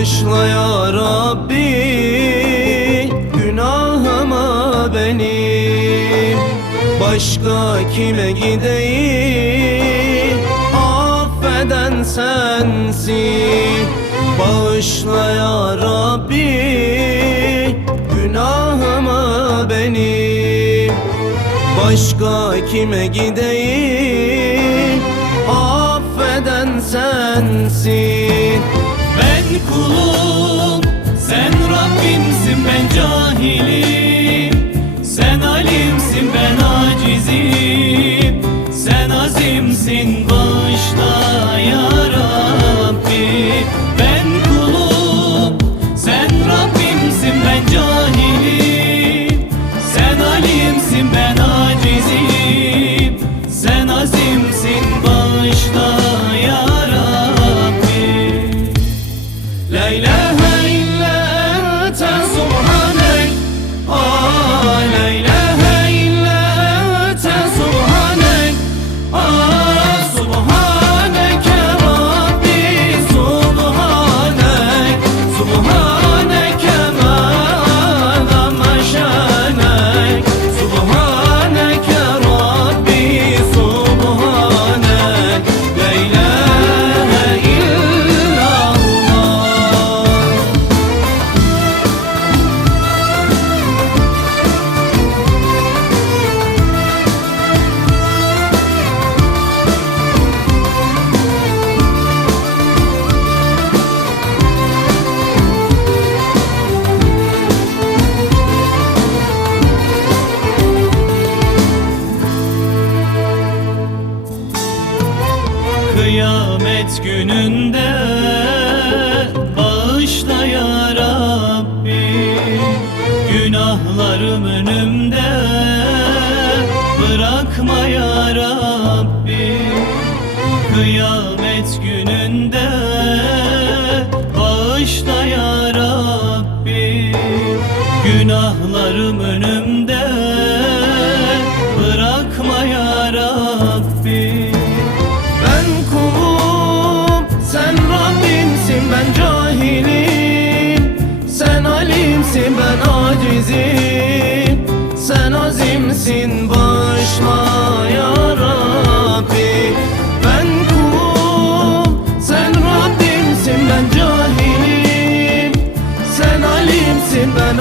Bağışla ya Rabbi günahıma benim. Başka kime gideyim, affeden sensin. Bağışla ya Rabbi günahıma benim. Başka kime gideyim, affeden sensin. Ben kulum, sen Rabbimsin, ben cahilim. Sen alimsin, ben acizim. Sen azimsin, bağışla ya Rabbi. Ben kulum, sen Rabbimsin, ben cahilim. Sen alimsin, ben acizim. Sen azimsin, bağışla ya Rabbi. La ilahe illa ente subhanek. La ilahe illa ente subhanek. Subhaneke Rabbi, subhanek. Subhaneke ma azama şanek. Subhaneke Rabbi, subhanek. La ilahe illallah. Kıyamet gününde bağışla ya Rabbi. Günahlarım önümde, bırakma ya Rabbi. Kıyamet gününde bağışla ya Rabbi. Günahlarım önümde, bırakma ya Rabbi. Ben kulum, sen Rabbimsin, ben cahilim. Sen alimsin, ben acizim. Sen azimsin, bağışla ya Rabbi. Ben kulum, sen Rabbimsin, ben cahilim. Sen alimsin, ben